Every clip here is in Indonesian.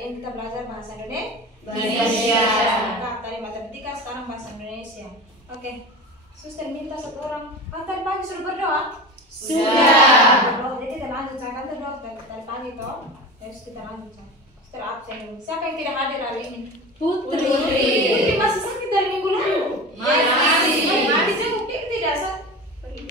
Hari ini kita belajar bahasa Indonesia. Tadi matematika, sekarang bahasa Indonesia. Oke. Suster minta satu orang. Tadi pagi sudah berdoa? Sudah. Berdoa. Jadi kita lanjut. Saya kan berdoa tadi pagi toh. Terus kita lanjut. Suster absen dulu. Siapa yang tidak hadir hari ini? Putri. Putri masih sakit dari minggu lalu. Masih. Mari jenguk dia tidak sah.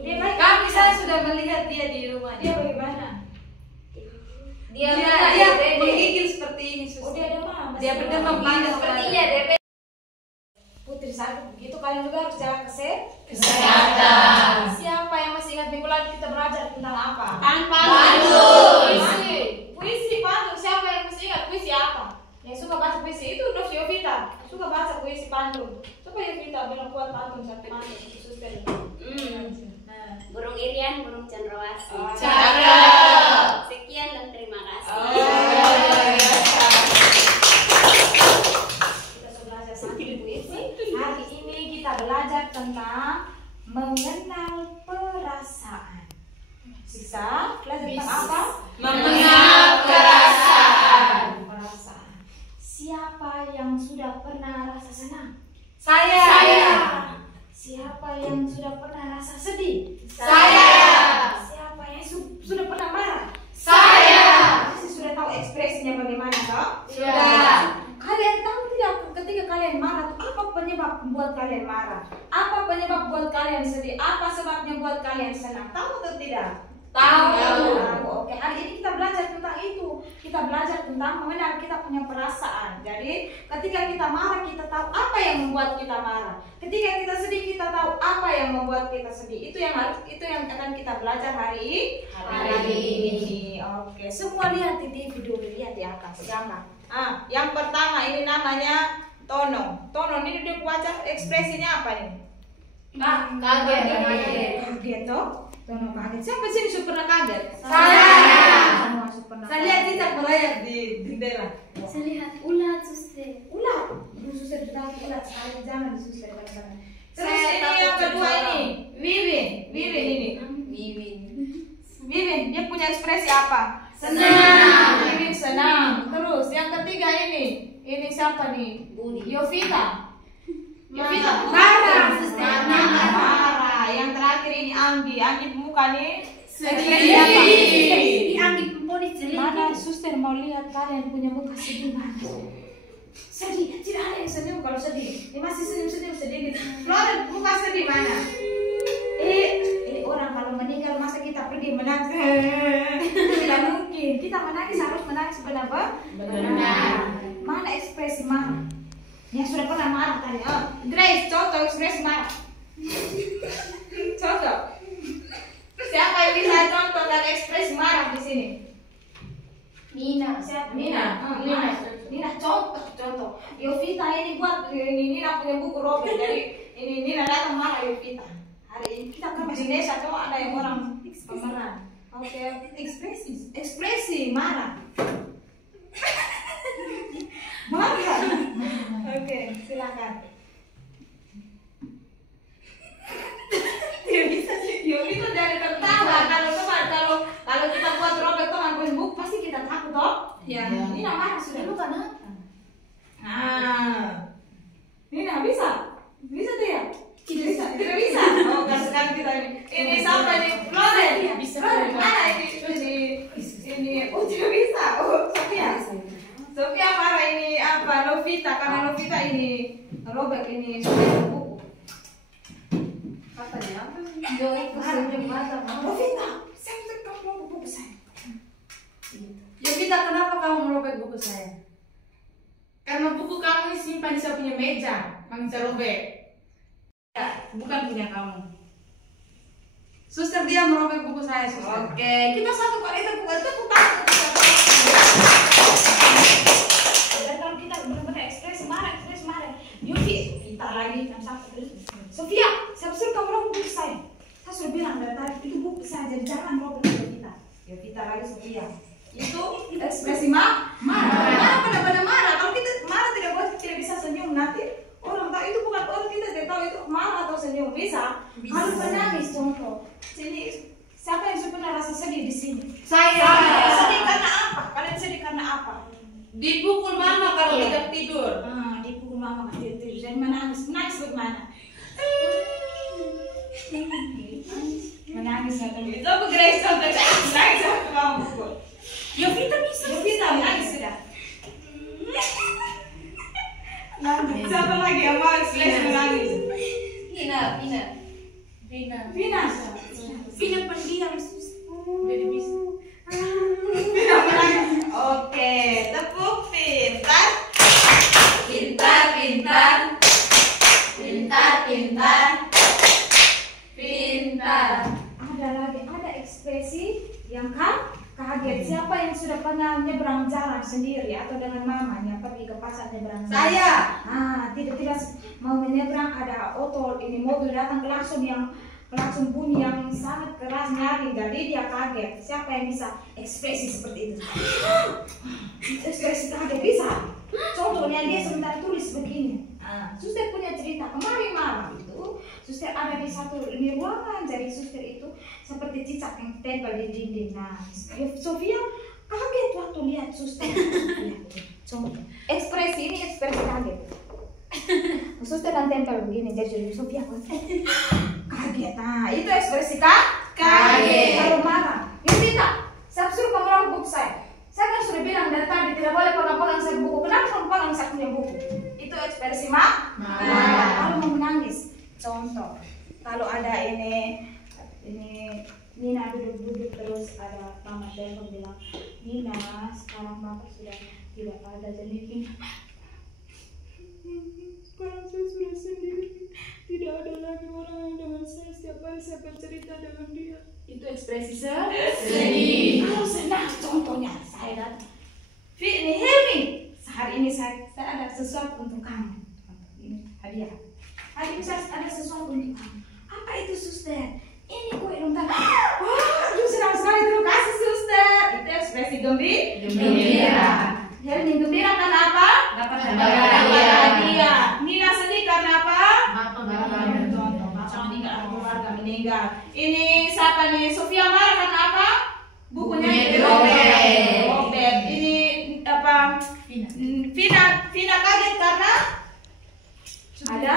Dia baik. Kami saya sudah melihat dia di rumah. Dia bagaimana? Dia menggigil seperti ini. Oh dia demam. Dia berdemam panas Sepertinya DP. Putri sakit begitu, kalian juga harus jaga kesehatan. Siapa yang masih ingat minggu lalu kita belajar tentang apa? Pantun. Puisi pantun. Siapa yang masih ingat puisi apa? Yang suka baca puisi itu Novi Yovita. Suka baca puisi pantun. Coba Yovita bilang buat pantun satu pantun suster. Burung Irian, burung cendrawasih. Cakep. Sekian dan terima kasih. Kita sudah belajar satu puisi. Hari ini kita belajar tentang mengenal perasaan. Bisa belajar tentang apa? Mengenal perasaan. Perasaan. Siapa yang sudah pernah rasa senang? Saya. Siapa yang sudah pernah rasa sedih? Saya. Siapa yang sudah pernah marah? Saya. Pasti sudah tahu ekspresinya bagaimana, toh? Sudah. Kalian tahu tidak ketika kalian marah itu apa penyebab membuat kalian marah? Apa penyebab buat kalian sedih? Apa sebabnya buat kalian senang? Tahu atau tidak? Tahu. Oke, hari ini kita belajar tentang itu. Kita belajar tentang mengenal kita punya perasaan. Jadi, ketika kita marah, kita tahu apa yang membuat kita marah. Ketika kita sedih, kita tahu apa yang membuat kita sedih. Itu yang akan kita belajar hari ini. Oke, semua lihat di TV dulu, lihat di atas gambar. Yang pertama ini namanya Tono. Tono ini dia wajah ekspresinya apa nih? Kaget toh? Tono kaget. Siapa sih yang pernah kaget? Saya. Saya lihat cicak melayang di jendela. Saya lihat ulat, suster. ulat. Suster sudah ulat sekali, jangan suster kadang-kadang. Terus Saya ini takut yang kedua juga. ini, Wiwin ini. Wiwin, dia punya ekspresi apa? Senang. Wiwin senang. Terus yang ketiga ini siapa nih? Budi. Yovita. Yovita Marah. marah. Yang terakhir ini Anggi muka nih. Sedih. Ini Anggi Pemponis Mana suster mau lihat kalian punya muka sedih mana? Sedih, tidak ada yang senyum kalau sedih. Ini masih senyum sedikit. Flora muka sedih mana? Orang kalau meninggal masa kita pergi menangis? Tidak mungkin. Kita menangis harus menangis benar. Mana ekspresi marah? Yang sudah pernah marah tadi. Grace, contoh ekspresi marah. Contoh. Siapa yang bisa contohkan ekspresi marah di sini? Nina. Siapa? Nina. Nina contoh. Yovita ini buat ini Nina punya buku Robert. Jadi ini Nina datang marah Yovita. Hari ini kita kan di Indonesia tuh ada yang orang pemeran. Oke, ekspresi marah. Marah. Oke, silakan. Yovita dari tertawa. Kalau kita buat Robert tuh punya buku pasti kita takut toh. Ya. Nina marah sudah lupa kenapa? Nina bisa tidak? Tidak bisa. Oh, sekarang kita ini siapa nih? Floren. Floren mana ini? Oh tidak bisa. Oh Sofia marah ini apa? Novita karena Novita ini Robert ini sudah buku. Katanya apa? Novita, saya kamu buku saya. Yovita, kenapa kamu merobek buku saya? Karena buku kamu disimpan di saya punya meja, bisa robek. Ya, bukan punya kamu. Suster dia merobek buku saya, suster. Oke, kita satu kali tepuk tangan. Dan kalau kita benar-benar ekspresi marah. Kita lagi yang satu terus. Sofia, siap-siap kamu robek buku saya. Saya sudah bilang dari tadi itu buku saya, jadi jangan robek buku kita. Kita lagi Sofia. Itu ekspresi marah. Benar-benar marah. Kalau kita marah tidak bisa senyum nanti. Orang tahu itu bukan orang, kita tidak tahu itu marah atau senyum. Bisa. Harus menangis contoh. Sini siapa yang sudah pernah rasa sedih di sini? Saya. Sedih karena apa? Kalian sedih karena apa? Dipukul mama kalau tidak tidur. Dipukul mama kalau tidak tidur. Jadi menangis bagaimana? Menangis atau itu aku Grace sampai nangis aku mau pukul. Yovita menangis sudah. Nangis. Siapa lagi yang mau Grace menangis? Vina pendiam. Jadi bisa. Vina menangis. Oke, tepuk pintar. Ada ekspresi yang kaget. Siapa yang sudah pernah nyebrang jalan sendiri atau dengan mamanya pergi ke pasar nyebrang jalan? Saya. Tidak mau menyeberang, ada mobil datang klakson bunyi yang sangat keras nyaring, jadi dia kaget. Siapa yang bisa ekspresi seperti itu? Ekspresi kaget bisa. Contohnya dia sebentar tulis begini. Suster punya cerita kemarin malam itu, suster ada di ruangan, jadi suster itu seperti cicak yang tempel di dinding. Sofia kaget waktu lihat suster. Contoh, ekspresi ini ekspresi kaget. Suster dan tempel begini, jadi Sofia kaget. Itu ekspresi kaget. Kalau marah, Yovita, saya suruh kamu orang buku saya. Saya kan sudah bilang dari tadi tidak boleh pegang-pegang saya buku. Kenapa kamu pegang saya punya buku? Itu ekspresi marah. Kalau mau menangis, contoh, kalau ada ini Nina duduk terus ada mama telepon bilang, Nina sekarang bapak sudah tidak ada, jadi Nina sekarang saya sudah sendiri, tidak ada lagi orang yang dengan saya, setiap hari saya bercerita dengan dia. Itu ekspresi sedih. Kalau senang, contohnya saya datang, Helmi, hari ini saya ada sesuatu untuk kamu. Ini hadiah. Hari ini saya ada sesuatu untuk kamu. Apa itu suster? Ini kue lengkap. Wah, senang sekali, terima kasih suster. Itu ekspresi gembira. Helmi gembira karena apa? Dapat hadiah. Nina sedih karena apa? Keluarga meninggal. Ini siapa nih? Sofia marah karena apa? Bukunya robek. Ini apa? Vina kaget karena ada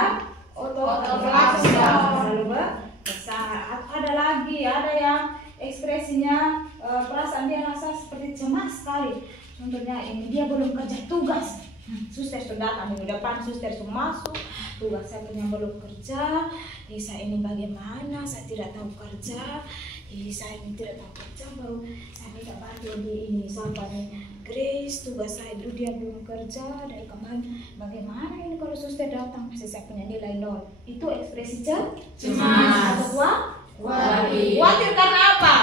ada lagi, ada yang ekspresinya perasaan dia rasa seperti cemas sekali. Contohnya ini dia belum kerja tugas. Suster sudah datang minggu depan, suster sudah masuk. Tugas saya punya belum kerja. Saya ini bagaimana? Saya tidak tahu kerja. Saya ini tidak tahu kerja, baru saya minta bantu di ini sampai nih Grace, tugas saya dulu dia belum kerja dari kemarin. Bagaimana ini kalau suster datang? Saya punya nilai 0. Itu ekspresi cemas atau khawatir karena apa?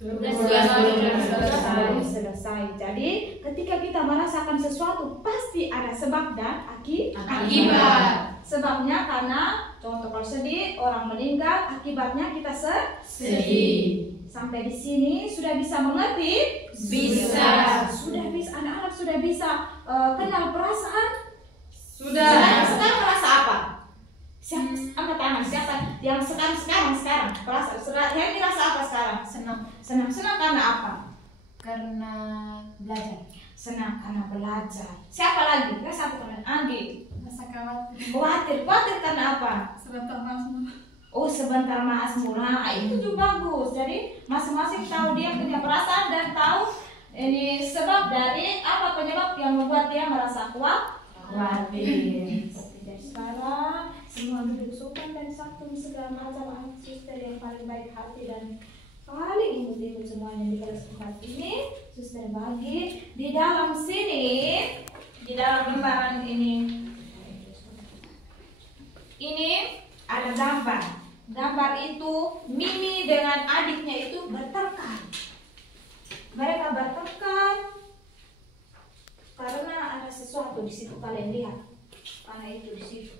Tugas belum selesai. Jadi ketika kita merasakan sesuatu pasti ada sebab dan akibat. Sebabnya karena contoh kalau sedih orang meninggal, akibatnya kita sedih. Sampai di sini sudah bisa mengerti? Bisa. Sudah bisa, anak-anak sudah bisa kenal perasaan? Sudah. Sekarang merasa apa? Siapa angkat tangan? Siapa yang sekarang perasaan? Yang dirasa apa sekarang? Senang karena apa? Karena belajar. Senang karena belajar. Siapa lagi? Satu teman Anggi. Rasa Khawatir karena apa? sebentar Mazmur. Oh, sebentar Mazmur. Itu juga bagus. Jadi masing-masing tahu dia punya perasaan dan tahu ini sebab dari apa penyebab yang membuat dia merasa khawatir. Dari sekarang semua duduk sopan dan santun segala macam anak suster yang paling baik hati dan paling imut semuanya di kelas 4 ini. Suster bagi di dalam sini, di dalam lembaran ini ada gambar. Gambar itu Mimi dengan adiknya itu bertengkar. Mereka bertengkar karena ada sesuatu di situ, kalian lihat. Karena itu di situ.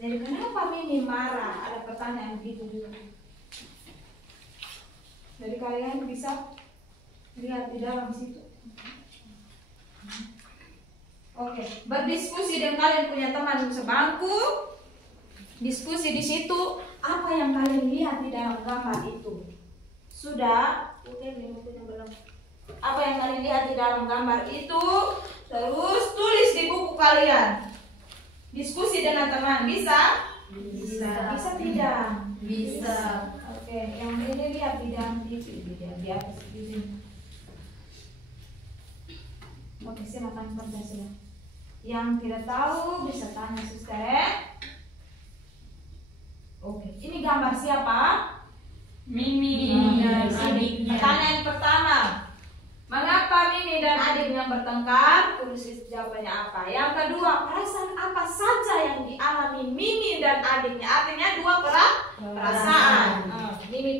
Jadi kenapa Mimi marah? Ada pertanyaan begitu juga. Jadi kalian bisa lihat di dalam situ. Oke, berdiskusi dengan kalian punya teman sebangku. Diskusi di situ, apa yang kalian lihat di dalam gambar itu? Sudah? Oke, belum. apa yang kalian lihat di dalam gambar itu, terus tulis di buku kalian. Diskusi dengan teman, bisa? Bisa tidak? Bisa. Oke, yang ini lihat bidang TV, bidang di atas di sini. Oke, silakan kerja sudah. Yang tidak tahu bisa tanya suster. Oke, ini gambar siapa? Mimi dan adiknya. Pertanyaan pertama, mengapa Mimi dan adiknya bertengkar? Tulis jawabannya apa. Yang kedua, perasaan apa saja yang dialami Mimi dan adiknya? Artinya dua perasaan. Mimi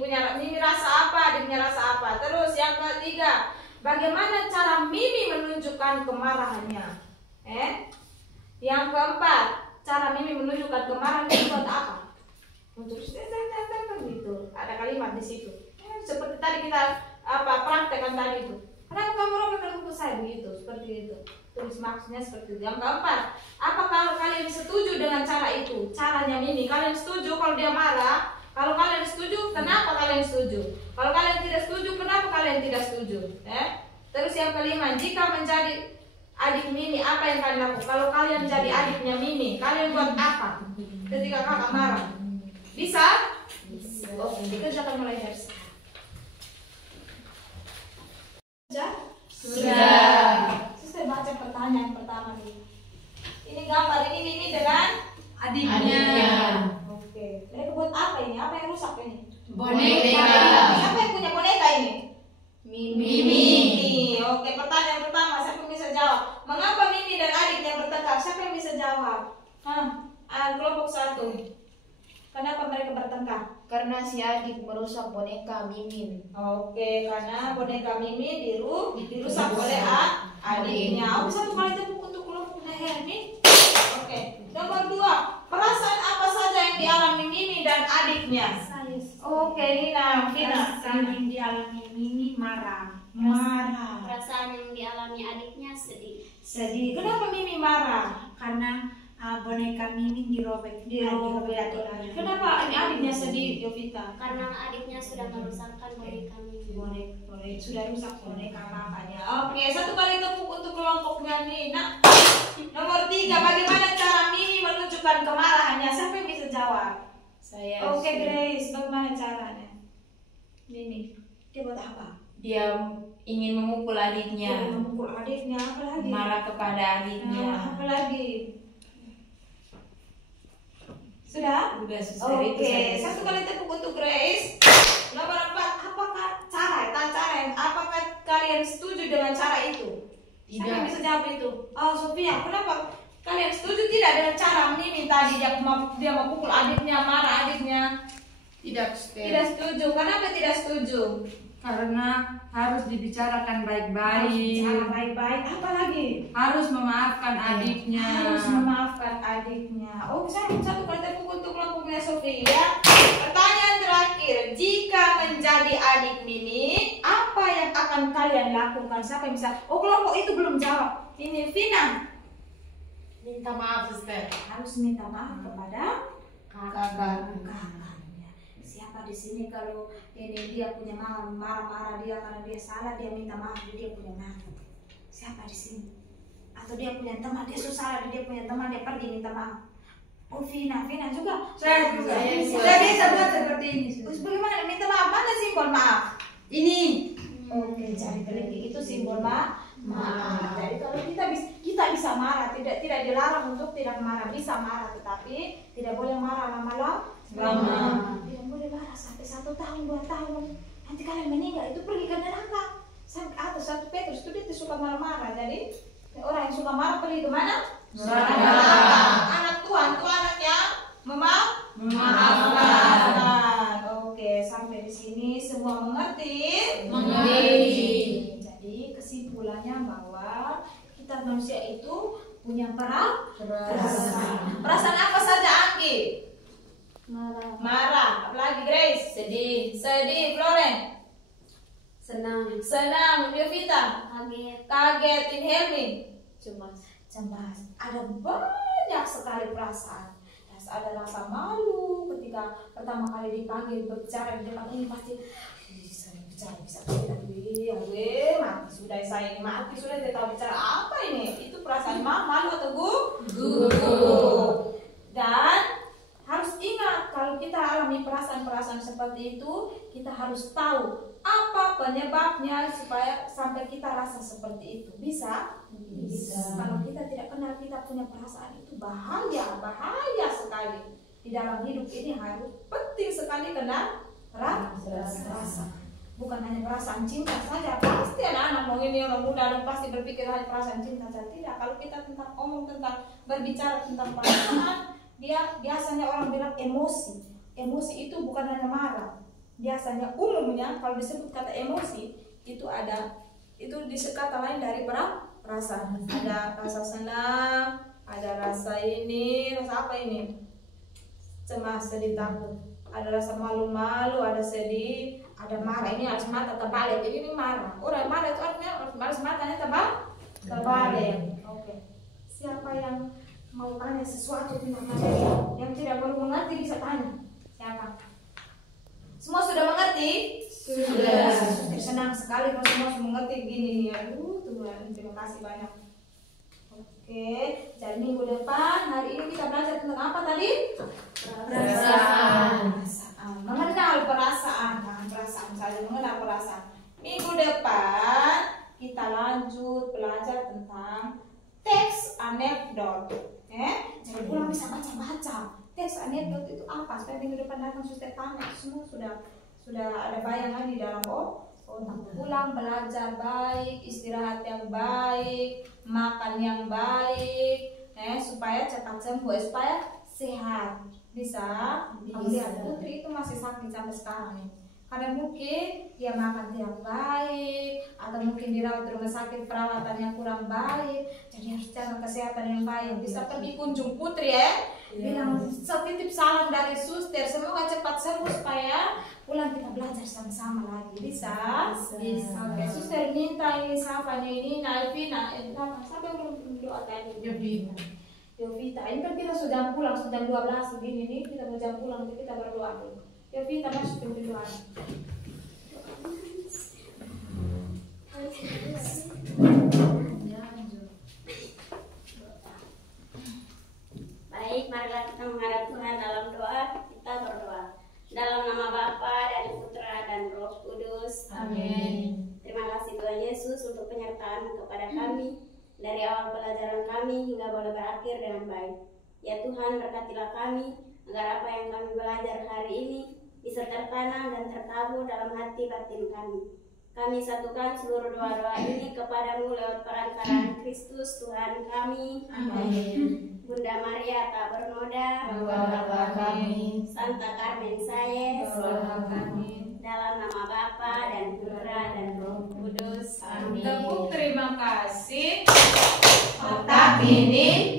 rasa apa, adiknya rasa apa. Terus yang ketiga, bagaimana cara Mimi menunjukkan kemarahannya? Yang keempat, cara Mimi menunjukkan kemarahannya buat apa? Untuk gitu. Ada kalimat di situ. Seperti tadi kita praktekkan tadi itu. Kenapa kamu robek buku saya begitu? Seperti itu. Tulis maksudnya seperti itu. Yang keempat, apakah kalian setuju dengan cara itu? Caranya Mimi, kalian setuju kalau dia marah? Kalau kalian setuju, kenapa kalian setuju? Kalau kalian tidak setuju, kenapa kalian tidak setuju? Terus yang kelima, jika menjadi adik Mimi, apa yang kalian lakukan? Kalau kalian jadi adiknya Mimi, kalian buat apa ketika kakak marah? Bisa? Bisa. Oke, dikerjakan mulai dari sekarang. Sudah. Sudah baca pertanyaan pertama nih. Ini gambar ini dengan Adiknya. Oke. Mereka buat apa ini? Apa yang rusak ini? Boneka. Siapa yang punya boneka ini? Mimi. Oke, pertanyaan pertama, siapa yang bisa jawab? Mengapa Mimi dan adiknya bertengkar? Siapa yang bisa jawab? Kelompok 1. Kenapa mereka bertengkar? Karena si adik merusak boneka Mimin. Oke, karena boneka Mimi dirusak oleh adiknya. Satu kali tepuk untuk kelompok Hermi. Oke, nomor 2. Perasaan apa saja yang dialami Mimi dan adiknya? Oke, Nina. Perasaan yang dialami Mimi marah. Perasaan yang dialami adiknya sedih. Sedih. Kenapa Mimi marah? Karena boneka Mimin dirobek. Kenapa ini adiknya sedih, Yovita? Karena adiknya sudah merusakkan boneka Mimi. Sudah rusak boneka kakaknya. Oke, satu kali tepuk untuk kelompoknya Nina. Nomor 3, bagaimana cara Mimi menunjukkan kemarahannya? Siapa yang bisa jawab? Saya. Oke, Grace, bagaimana caranya? Mimi, dia buat apa? Dia ingin memukul Dia adiknya. memukul adiknya, apa lagi? Marah kepada adiknya. Apa lagi? Sudah? Udah suster itu Oke, saja. satu kali tepuk untuk Grace. Nomor 4, apakah kalian setuju dengan cara itu? Siapa yang bisa jawab itu? Oh, Sophia, kenapa kalian setuju tidak dengan cara Mimi tadi dia memukul adiknya, marah adiknya? Tidak, suster. Tidak setuju. Kenapa tidak setuju? Karena harus dibicarakan baik-baik. Cara baik-baik. Apa lagi? Harus memaafkan adiknya. Harus memaafkan adiknya. Oh, saya satu kali tepuk untuk kelompoknya Sophia. Pertanyaan terakhir, jika menjadi adik Mimi, apa yang akan kalian lakukan? Siapa yang bisa? Oh, kelompok itu belum jawab. Ini Vina. Minta maaf, suster. Harus minta maaf kepada Kakak. Siapa di sini kalau ini dia punya marah-marah dia karena dia salah, dia minta maaf, dia punya maaf. Siapa di sini? Atau dia punya teman, dia susah, dia punya teman, dia pergi minta maaf. Oh, Vina juga. Saya bisa buat seperti ini. Terus bagaimana minta maaf? Mana simbol maaf? Ini. Oke, jadi teliti itu simbol maaf. Jadi kalau kita bisa marah, tidak dilarang untuk tidak marah, bisa marah, tetapi tidak boleh marah lama-lama. Tidak boleh marah sampai 1 tahun 2 tahun. Nanti kalian meninggal itu pergi ke neraka. Sampai atas 1 Petrus itu dia suka marah-marah. Jadi orang yang suka marah pergi ke mana? Neraka. Anak Tuhan itu anak yang Memaafkan. Oke, sampai di sini semua mengerti? Mengerti. Jadi kesimpulannya bahwa kita manusia itu punya perasaan. Perasaan apa saja, Anggi? Marah. Apalagi Grace? Sedih, Floren? Senang, Yovita? Kaget, Helmi? Cemas. Ada banyak sekali perasaan. Ada rasa malu ketika pertama kali dipanggil berbicara di depan ini, pasti bisa bicara, mati sudah. ini mati sudah tidak tahu bicara apa ini. Itu perasaan malu atau gugup. Dan harus ingat kalau kita alami perasaan-perasaan seperti itu, kita harus tahu apa penyebabnya supaya sampai kita rasa seperti itu. Bisa? Kalau kita tidak kenal kita punya perasaan itu bahaya sekali. Di dalam hidup ini harus penting sekali kenal rasa. Bukan hanya perasaan cinta saja. Pasti ada anak mau ini orang muda dan pasti berpikir hanya perasaan cinta saja. Tidak. Kalau kita berbicara tentang perasaan, dia biasanya orang bilang emosi. Emosi itu bukan hanya marah. Biasanya umumnya kalau disebut kata emosi itu kata lain dari perasaan. Ada rasa senang, ada rasa apa ini? Cemas, sedih, takut. Ada rasa malu-malu, ada sedih, ada marah. Ini harus mata terbalik. Jadi ini marah. Orang marah itu artinya harus matanya terbalik. Oke. Siapa yang mau tanya sesuatu tentang materi yang tidak baru mengerti bisa tanya. Siapa? Semua sudah mengerti? Sudah. Senang sekali kalau semua sudah mengerti gini nih. Tuhan, terima kasih banyak. Oke, jadi minggu depan hari ini kita belajar tentang apa tadi? Perasaan. Mengenal perasaan. Perasaan saja mengenal perasaan. Minggu depan kita lanjut belajar tentang teks anekdot. Jadi pulang bisa baca-baca. Teks anekdot itu apa? Supaya minggu depan datang suster tanya. Semua sudah ada bayangan di dalam otak. Pulang belajar baik, istirahat yang baik, makan yang baik, supaya cepat sembuh, supaya sehat. Bisa. Lihat Putri itu masih sakit sampai sekarang nih. Karena mungkin dia makan tidak baik, atau mungkin dirawat di rumah sakit perawatan yang kurang baik, jadi harus jaga kesehatan yang baik. Bisa pergi kunjung Putri bilang titip salam dari suster, semoga cepat sembuh supaya pulang kita belajar sama-sama lagi. Bisa? Oke, suster minta ini siapanya ini, Nalvina, siapa yang belum doa tadi? Yovita, ini kan kita sudah pulang, sudah 12 begini nih, kita mau jam pulang, jadi kita berdoa dulu. Yovita masuk ke doa. Baik, marilah kita menghadap Tuhan dalam doa. Kita berdoa. Dalam nama Bapa dan Putra dan Roh Kudus. Amin. Terima kasih Tuhan Yesus untuk penyertaan kepada kami dari awal pelajaran kami hingga boleh berakhir dengan baik. Ya Tuhan, berkatilah kami agar apa yang kami belajar hari ini bisa tertanam dan tertabur dalam hati batin kami. Kami satukan seluruh doa-doa ini kepadamu lewat perantaraan Kristus Tuhan kami. Amin. Bunda Maria tak bernoda, Doakanlah kami. Santa Carmen Sayes, Doakanlah kami. dalam nama Bapa dan Putra dan Roh Kudus. Amin. Tepuk terima kasih. Otak ini